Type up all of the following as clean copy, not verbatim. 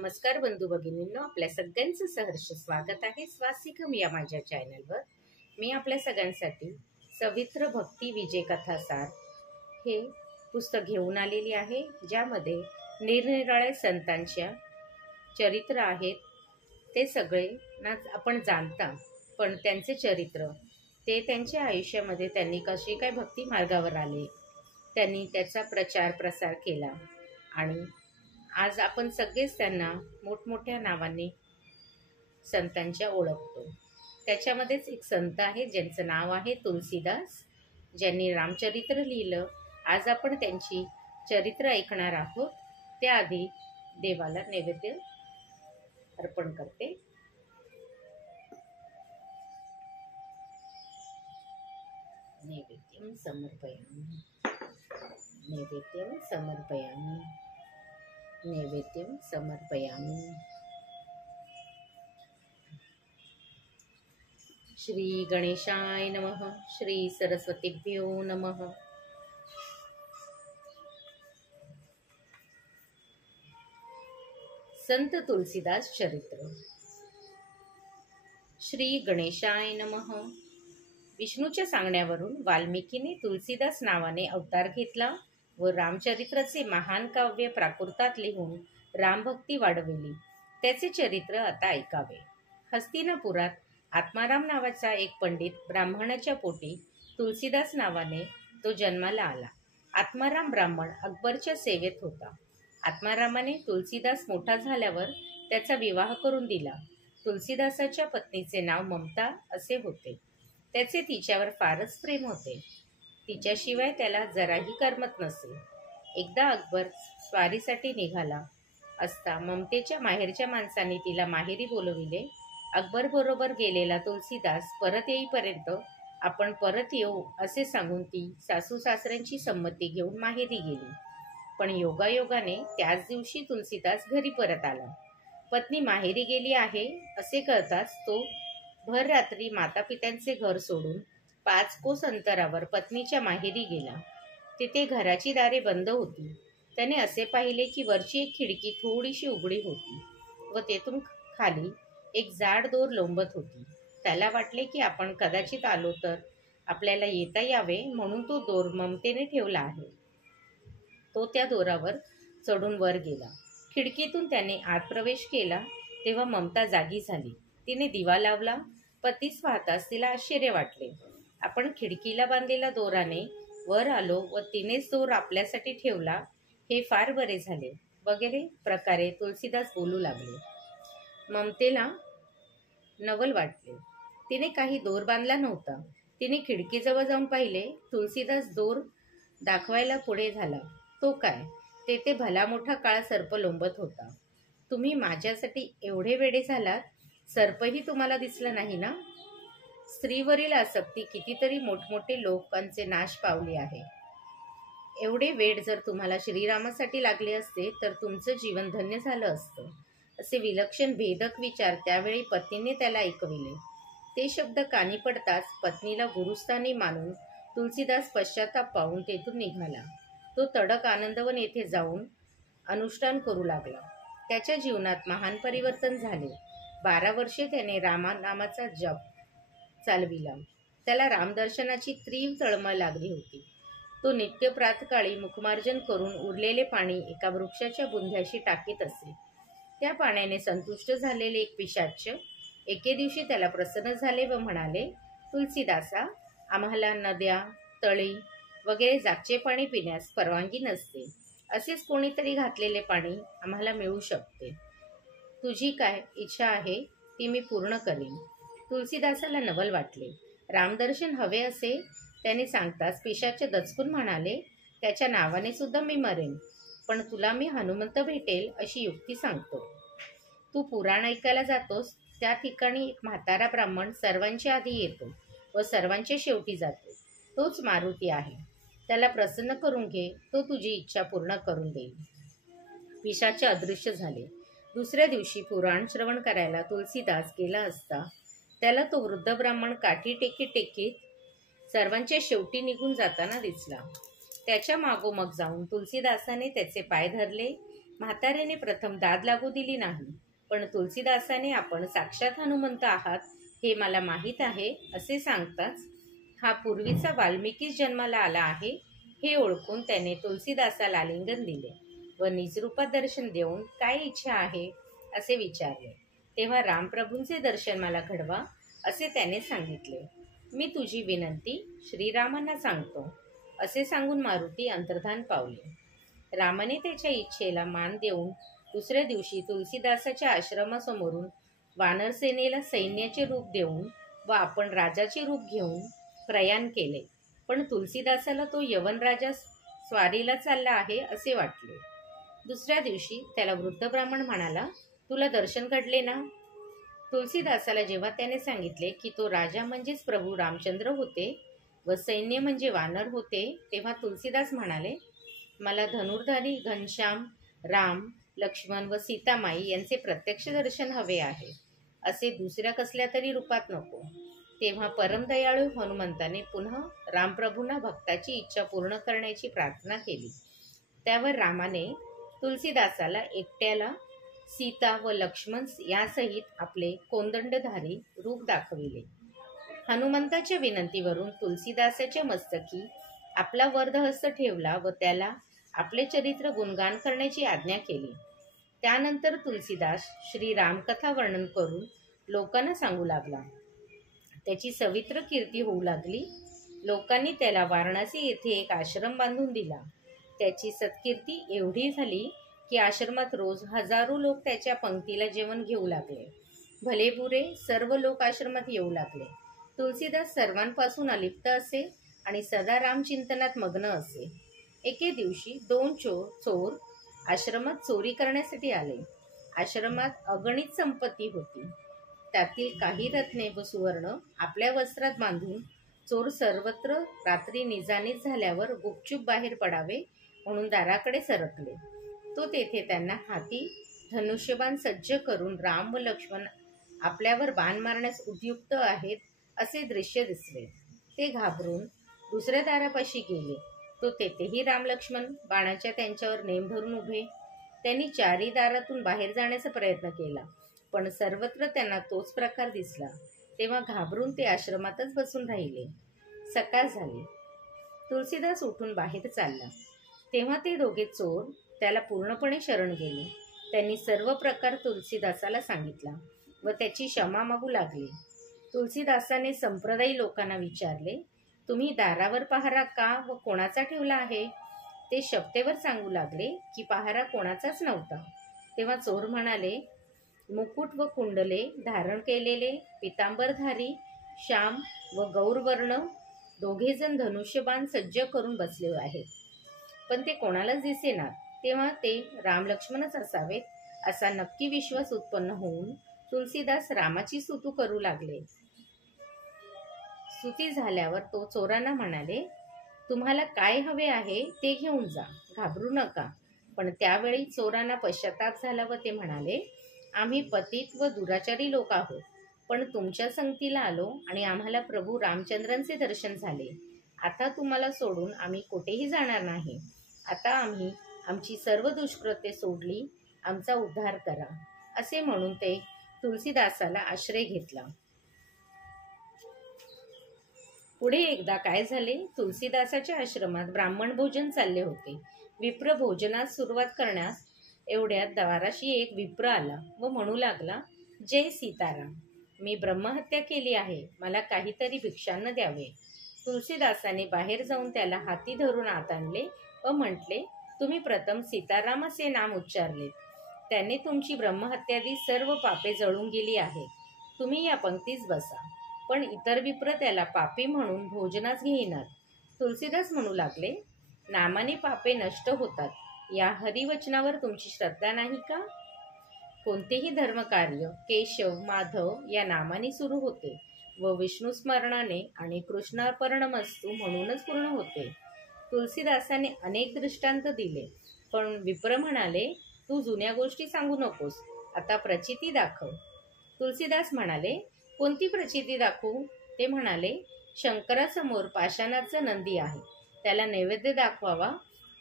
नमस्कार बंधू भगिनींनो, आपल्या सगळ्यांचं सहर्ष स्वागत आहे स्वासिकम या माझ्या चॅनलवर। मी आपल्या सगळ्यांसाठी सवित्र भक्ती विजय कथासार हे पुस्तक घेऊन आलेली आहे, ज्यामध्ये निरनिराळ्या संतांच्या चरित्र आहेत। ते सगळे ना आपण जाणता, पण त्यांचे चरित्र ते त्यांच्या आयुष्यामध्ये त्यांनी कसे काय भक्ती मार्गावर आले, त्यांनी त्याचा प्रचार प्रसार केला आणि आज आपण सगळेच त्यांना मोठमोठ्या नावाने संतांच्या ओळखतो। त्याच्यामध्येच एक संत आहे ज्यांचं नाव आहे तुलसीदास, ज्यांनी रामचरित्र लिहिलं। आज आपण त्यांची चरित्र ऐकणार आहोत। त्याआधी देवाला नैवेद्य अर्पण करते। नैवेद्यं समर्पयामि, नैवेद्यं समर्पयामि, नैवेद्यं समर्पयामि। श्री गणेशाय नमः, श्री सरस्वतीभ्यो नमः। संत तुलसीदास चरित्र। श्री गणेशाय नमः। विष्णूच्या सांगण्यावरून वाल्मिकीने तुलसीदास नावाने अवतार घेतला व रामचरित्राचे महान काव्य प्राकृतात लिहून रामभक्ती वाढविली। त्याचे चरित्र आता ऐकावे। हस्तिनापुरात आत्माराम नावाचा एक पंडित ब्राह्मणाच्या पोटी तुलसीदास नावाने तो जन्माला आला। आत्माराम ब्राह्मण अकबरच्या सेवेत होता। आत्मारामाने तुलसीदास मोठा झाल्यावर त्याचा विवाह करून दिला। तुलसीदासाच्या पत्नीचे नाव ममता असे होते। त्याचे तिच्यावर फारच प्रेम होते। तिच्याशिवाय त्याला जराही करमत नसे। एकदा अकबर स्वारीसाठी निघाला असता ममतेच्या माहेरच्या माणसांनी तिला माहेरी बोलविले। अकबर बरोबर गेलेला तुलसीदास परत येईपर्यंत आपण परत येऊ असे सांगून ती सासू सासऱ्यांची संमती घेऊन माहेरी गेली। पण योगायोगाने त्याच दिवशी तुलसीदास घरी परत आला। पत्नी माहेरी गेली आहे असे कळताच तो भर रात्री मातापित्यांचे घर सोडून 5 कोस अंतरावर पत्नीच्या माहेरी गेला। तिथे घराची दारे बंद होती। त्याने असे पाहिले की वरची एक खिडकी थोडीशी उघडी होती व तेथून खाली एक जाड दोर लोंबत होती। त्याला वाटले की आपण कदाचित आलो तर आपल्याला येता यावे, म्हणून तो दोर ममतेने ठेवला आहे। तो त्या दोरावर चढून वर गेला। खिडकीतून त्याने आत प्रवेश केला तेव्हा ममता जागी झाली। तिने दिवा लावला। पतीस पाहताच तिला आश्चर्य वाटले। आपण खिडकीला बांधलेल्या दोराने वर आलो व तिनेच दोर आपल्यासाठी ठेवला, हे फार बरे झाले वगैरे प्रकारे तुलसीदास बोलू लागले। ममतेला नवल वाटले। तिने काही दोर बांधला नव्हता। तिने खिडकीजवळ जाऊन पाहिले। तुलसीदास दोर दाखवायला पुढे झाला। तो काय, तेथे भला मोठा काळा सर्प लोंबत होता। तुम्ही माझ्यासाठी एवढे वेडे झालात, सर्पही तुम्हाला दिसला नाही ना? स्त्रीवरील आसक्ती कितीतरी मोठमोठे लोकांचे नाश पावली आहे। एवढे वेड जर तुम्हाला श्रीरामासाठी लागले असते तर तुमचं जीवन धन्य झालं असतं। असे विलक्षण भेदक विचार त्यावेळी पत्नीने त्याला ऐकविले। ते शब्द कानी पडताच पत्नीला गुरुस्थानी मानून तुलसीदास पश्चाताप पाहून तेथून निघाला। तो तडक आनंदवन येथे जाऊन अनुष्ठान करू लागला। त्याच्या जीवनात महान परिवर्तन झाले। 12 वर्षे त्याने रामनामाचा जप चालविला। त्याला रामदर्शनाची तीव्र तळमळ लागली होती। तो नित्य प्रातकाळी मुखमार्जन करून उरलेले पाणी एका वृक्षाच्या बुंध्याशी टाकीत असे। त्या पाण्याने संतुष्ट झालेले एक पिशाच एके दिवशी त्याला प्रसन्न झाले व म्हणाले, तुलसीदासा, आम्हाला नद्या, तळी वगैरे जागचे पाणी पिण्यास परवानगी नसते। असेच कोणीतरी घातलेले पाणी आम्हाला मिळू शकते। तुझी काय इच्छा आहे ती मी पूर्ण करीन। तुलसीदासाला नवल वाटले। रामदर्शन हवे असे त्याने सांगताच पिशाच दचकून म्हणाले, त्याच्या नावाने सुद्धा मी मरेन, पण तुला मी हनुमंत भेटेल अशी युक्ती सांगतो। तू पुराण ऐकायला जातोस त्या ठिकाणी एक म्हातारा ब्राह्मण सर्वांच्या आधी येतो व सर्वांच्या शेवटी जातो। तोच मारुती आहे। त्याला प्रसन्न करून घे, तो तुझी इच्छा पूर्ण करून देईल। पिशाच अदृश्य झाले। दुसऱ्या दिवशी पुराण श्रवण करायला तुलसीदास गेला असता त्याला तो वृद्ध ब्राह्मण काठी टेकीत सर्वांच्या शेवटी निघून जाताना दिसला। त्याच्या मागोमाग जाऊन तुलसीदासाने त्याचे पाय धरले। म्हाताऱ्याने प्रथम दाद लागू दिली नाही, पण तुलसीदासाने आपण साक्षात हनुमंत आहात हे मला माहीत आहे असे सांगताच हा पूर्वीचा वाल्मिकीच जन्माला आला आहे हे ओळखून त्याने तुलसीदासाला आलिंगन दिले व निजरूपात दर्शन देऊन काय इच्छा आहे असे विचारले. तेव्हा रामप्रभूंचे दर्शन मला घडवा असे त्याने सांगितले. मी तुझी विनंती श्रीरामांना सांगतो असे सांगून मारुती अंतर्धान पावले. रामाने त्याच्या इच्छेला मान देऊन दुसऱ्या दिवशी तुलसीदासाच्या आश्रमासमोरून वानरसेनेला सैन्याचे रूप देऊन व आपण राजाचे रूप घेऊन प्रयाण केले. पण तुलसीदासाला तो यवन राजा स्वारीला चालला आहे असे वाटले. दुसऱ्या दिवशी त्याला वृद्ध ब्राह्मण म्हणाला, तुला दर्शन घडले ना? तुलसीदासाला जेव्हा त्याने सांगितले की तो राजा म्हणजेच प्रभू रामचंद्र होते व सैन्य म्हणजे वानर होते, तेव्हा तुलसीदास म्हणाले, मला धनुर्धारी घनश्याम, राम, लक्ष्मण व सीतामाई यांचे प्रत्यक्ष दर्शन हवे आहे, असे दुसऱ्या कसल्या तरी रूपात नको. तेव्हा परमदयाळू हनुमंताने पुन्हा रामप्रभूंना भक्ताची इच्छा पूर्ण करण्याची प्रार्थना केली. त्यावर रामाने तुलसीदासाला एकट्याला सीता व लक्ष्मण यासहित आपले कोंदंडधारी रूप दाखविले. हनुमंताच्या विनंतीवरून तुलसीदासाच्या मस्तकी आपला वरदहस्त ठेवला व त्याला आपले चरित्र गुणगान करण्याची आज्ञा केली. त्यानंतर तुलसीदास श्री रामकथा वर्णन करून लोकांना सांगू लागला. त्याची सवित्र कीर्ती होऊ लागली. लोकांनी त्याला वाराणसी येथे एक आश्रम बांधून दिला. त्याची सत्कीर्ती एवढी झाली की आश्रमात रोज हजारो लोक त्याच्या पंक्तीला जेवण घेऊ लागले. भलेबुरे सर्व लोक आश्रमात येऊ लागले. तुलसीदास सर्वांपासून अलिप्त असे आणि सदा रामचिंतनात मग्न असे. एके दिवशी 2 चोर आश्रमात चोरी करण्यासाठी आले. आश्रमात अगणित संपत्ती होती. त्यातील काही रत्ने व सुवर्ण आपल्या वस्त्रात बांधून चोर सर्वत्र रात्री निजानीज झाल्यावर गुपचूप बाहेर पडावे म्हणून दाराकडे सरकले. तो तेथे त्यांना हाती धनुष्यबाण सज्ज करून राम व लक्ष्मण आपल्यावर बाण मारण्यास उद्युक्त आहेत असे दृश्य दिसले. ते घाबरून दुसऱ्या दारापाशी गेले. तो तेथेही राम लक्ष्मण बाणाच्या त्यांच्यावर नेम धरून उभे. त्यांनी 4ही दारातून बाहेर जाण्याचा प्रयत्न केला, पण सर्वत्र त्यांना तोच प्रकार दिसला. तेव्हा घाबरून ते आश्रमातच बसून राहिले. सकाळ झाली. तुलसीदास उठून बाहेर चालला. तेव्हा ते दोघे चोर त्याला पूर्णपणे शरण गेले. त्यांनी सर्व प्रकार तुलसीदासाला सांगितला व त्याची क्षमा मागू लागले. तुलसीदासाने संप्रदायी लोकांना विचारले, तुम्ही दारावर पहारा का व कोणाचा ठेवला आहे? ते शब्देवर सांगू लागले की पहारा कोणाचाच नव्हता. तेव्हा चोर म्हणाले, मुकुट व कुंडले धारण केलेले पितांबरधारी श्याम व गौरवर्ण दोघेजण धनुष्यबाण सज्ज करून बसले आहेत, पण ते कोणालाच दिसेनात. तेव्हा ते रामलक्ष्मणच असावेत असा नक्की विश्वास उत्पन्न होऊन तुलसीदास रामाची स्तुती करू लागले. स्तुती झाल्यावर तो चोरांना म्हणाले, तुम्हाला काय हवे आहे ते घेऊन जा, घाबरू नका. पण त्यावेळी चोरांना पश्चाताप झाला व ते म्हणाले, आम्ही पतित व दुराचारी लोक आहोत, पण तुमच्या संगतीला आलो आणि आम्हाला प्रभू रामचंद्रांचे दर्शन झाले. आता तुम्हाला सोडून आम्ही कुठेही जाणार नाही. आता आम्ही आमची सर्व दुष्कृत्ये सोडली, आमचा उद्धार करा. असे म्हणून ते तुलसीदासाला आश्रय घेतला. पुढे एकदा काय झाले, तुलसीदासाच्या आश्रमात ब्राह्मण भोजन चालले होते. विप्र भोजनास सुरुवात करण्यास एवढ्यात दाराशी एक विप्र आला व म्हणू लागला, जय सीताराम, मी ब्रह्महत्या केली आहे, मला काहीतरी भिक्षान्न द्यावे. तुलसीदासाने बाहेर जाऊन त्याला हाती धरून आत आणले व म्हटले, तुम्ही प्रथम सीताराम असे नाम उच्चारलेत, त्याने तुमची ब्रह्महत्यादी सर्व पापे जळून गेली आहेत. तुम्ही या पंक्तीस बसा. पण इतर विप्र त्याला पापी म्हणून भोजनास घेईनात. तुलसीदास म्हणू लागले, नामाने पापे नष्ट होतात, या हरिवचनावर तुमची श्रद्धा नाही का? कोणतेही धर्मकार्य केशव माधव या नामाने सुरू होते व विष्णू स्मरणाने आणि कृष्णार्पणमस्तु म्हणूनच पूर्ण होते. तुलसीदासाने अनेक दृष्टांत दिले, पण विप्र म्हणाले, तू जुन्या गोष्टी सांगू नकोस, आता प्रचिती दाखव. तुलसीदास म्हणाले, कोणती प्रचिती दाखवू? ते म्हणाले, शंकरासमोर पाषाणाचा नंदी आहे, त्याला नैवेद्य दाखवावा.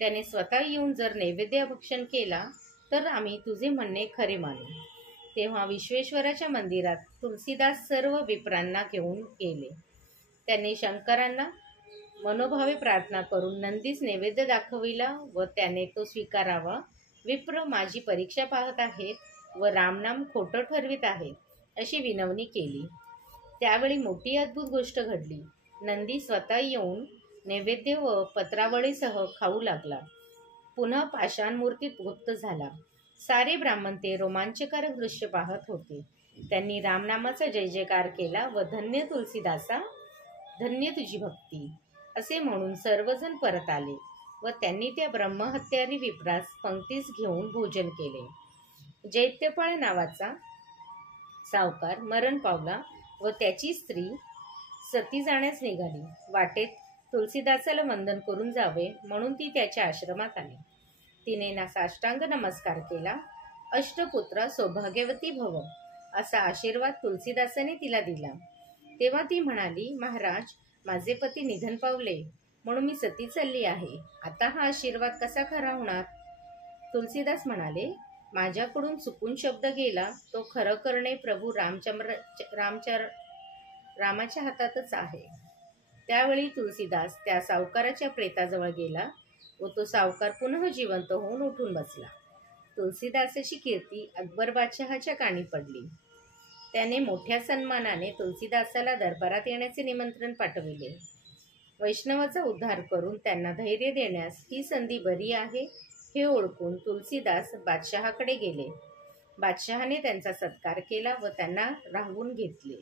त्याने स्वतः येऊन जर नैवेद्य भक्षण केला तर आम्ही तुझे म्हणणे खरे मानू. तेव्हा विश्वेश्वराच्या मंदिरात तुलसीदास सर्व विप्रांना घेऊन गेले. त्यांनी शंकरांना मनोभावे प्रार्थना करून नंदीस नैवेद्य दाखविला व त्याने तो स्वीकारावा. विप्र माझी परीक्षा पाहत आहेत व रामनाम खोटं ठरवित आहेत अशी विनवणी केली. त्यावेळी मोठी अद्भुत गोष्ट घडली. नंदी स्वतः येऊन नैवेद्य व पत्रावळीसह खाऊ लागला. पुन्हा पाषाण मूर्तीत गुप्त झाला. सारे ब्राह्मण ते रोमांचकारक दृश्य पाहत होते. त्यांनी रामनामाचा जय जयकार केला व धन्य तुलसीदासा, धन्य तुझी भक्ती असे म्हणून सर्वजण परत आले व त्यांनी त्या ब्रह्महत्यारी विप्रास पंक्तीस घेऊन भोजन केले. जैत्यपाळ नावाचा सावकार मरण पावला व त्याची स्त्री सती जाण्यास निघाली. वाटेत तुलसीदासाला वंदन करून जावे म्हणून ती त्याच्या आश्रमात आली. तिने साष्टांग नमस्कार केला. अष्टपुत्र सौभाग्यवती भव असा आशीर्वाद तुलसीदासाने तिला दिला. तेव्हा ती म्हणाली, महाराज, माझे पती निधन पावले म्हणून मी सती चालली आहे. आता हा आशीर्वाद कसा खरा होणार? तुलसीदास म्हणाले, माझ्याकडून चुकून शब्द गेला तो खरं करणे प्रभू रामाच्या हातातच आहे. त्यावेळी तुलसीदास त्या सावकाराच्या प्रेताजवळ गेला व तो सावकार पुन्हा जिवंत होऊन उठून बसला. तुलसीदासाची कीर्ती अकबर बादशहाच्या कानी पडली. त्याने मोठ्या सन्मानाने तुलसीदासाला दरबारात येण्याचे निमंत्रण पाठविले. वैष्णवाचा उद्धार करून त्यांना धैर्य देण्यास ही संधी बरी आहे हे ओळखून तुलसीदास बादशहाकडे गेले. बादशहाने त्यांचा सत्कार केला व त्यांना राहवून घेतले.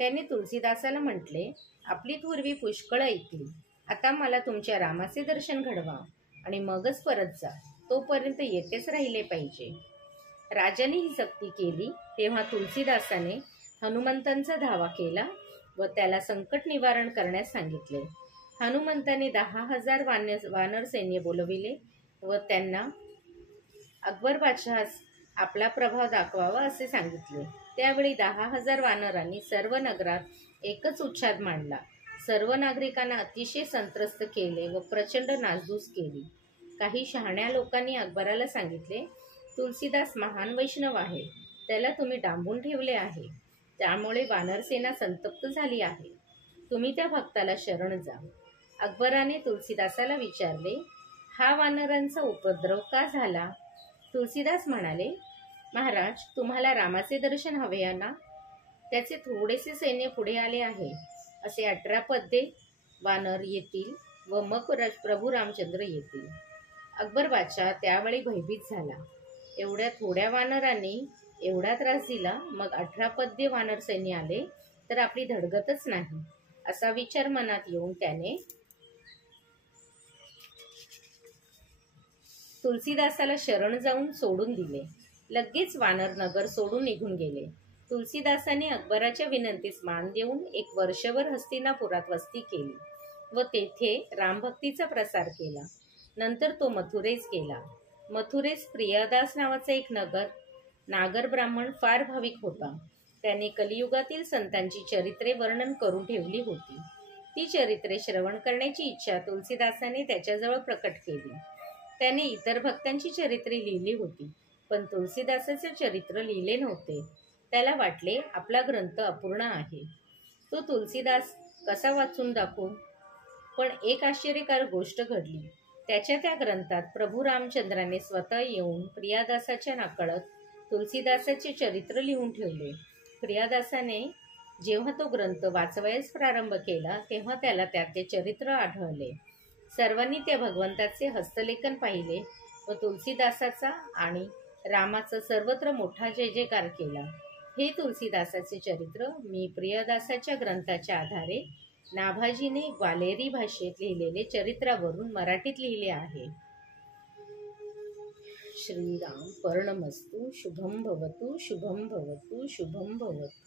त्याने तुलसीदासाला म्हटले, आपली पूर्वी पुष्कळ ऐकली. आता मला तुमच्या रामाचे दर्शन घडवा आणि मगच परत जा. तोपर्यंत येथेच राहिले पाहिजे. राजाने ही सक्ती केली. तेव्हा तुलसीदासाने हनुमंतांचा धावा केला व त्याला संकट निवारण करण्यास सांगितले. हनुमंताने 10,000 वानर सैन्य बोलविले व त्यांना अकबर बादशहास आपला प्रभाव दाखवावा असे सांगितले. त्यावेळी 10,000 वानरांनी सर्व नगरात एकच उच्छाद मांडला. सर्व नागरिकांना अतिशय संत्रस्त केले व प्रचंड नासधूस केली. काही शहाण्या लोकांनी अकबराला सांगितले, तुलसीदास महान वैष्णव आहे, त्याला तुम्ही डांबून ठेवले आहे, त्यामुळे वानरसेना संतप्त झाली आहे. तुम्ही त्या भक्ताला शरण जा. अकबराने तुलसीदासाला विचारले, हा वानरांचा उपद्रव का झाला? तुलसीदास म्हणाले, महाराज, तुम्हाला रामाचे दर्शन हवे ना? त्याचे थोडेसे सैन्य पुढे आले आहे. असे 18 पद्ये वानर येतील व मग प्रभू रामचंद्र येतील. अकबर बादशाह त्यावेळी भयभीत झाला. एवढ्या थोड्या वानरांनी एवढा त्रास दिला, मग 18 पद्ये वानर सैन्य आले तर आपली धडगतच नाही असा विचार मनात येऊन त्याने तुलसीदासाला शरण जाऊन सोडून दिले. लगेच वानर नगर सोडून निघून गेले. तुलसीदासाने अकबराच्या विनंतीस मान देऊन 1 वर्षभर हस्तिनापुरात वस्ती केली व तेथे रामभक्तीचा प्रसार केला. नंतर तो मथुरेस गेला. मथुरेस प्रियदास नावाचा एक नागर ब्राह्मण फार भाविक होता. त्याने कलियुगातील संतांची चरित्रे वर्णन करून ठेवली होती. ती चरित्रे श्रवण करण्याची इच्छा तुलसीदासाने त्याच्याजवळ प्रकट केली. त्याने इतर भक्तांची चरित्रे लिहिली होती, पण तुलसीदासाचे चरित्र लिहिले नव्हते. त्याला वाटले आपला ग्रंथ अपूर्ण आहे. तो तुलसीदास कसा वाचून दाखवू? पण एक आश्चर्यकारक गोष्ट घडली. त्याच्या त्या ग्रंथात प्रभू रामचंद्राने स्वतः येऊन प्रियादासाच्या नकळत तुलसीदासाचे चरित्र लिहून ठेवले. प्रियादासाने जेव्हा तो ग्रंथ वाचवायस प्रारंभ केला तेव्हा त्याला त्यात ते चरित्र आढळले. सर्वांनी त्या भगवंताचे हस्तलेखन पाहिले व तुलसीदासाचा आणि रामाचा सर्वत्र मोठा जय जयकार केला. हे तुलसीदासाचे चरित्र मी प्रियदासाच्या ग्रंथाच्या आधारे नाभाजीने ग्वालेरी भाषेत लिहिलेले चरित्रावरून मराठीत लिहिले आहे. श्रीराम पर्णमस्तु. शुभम भवतु, शुभम भवतु, शुभम भवतु.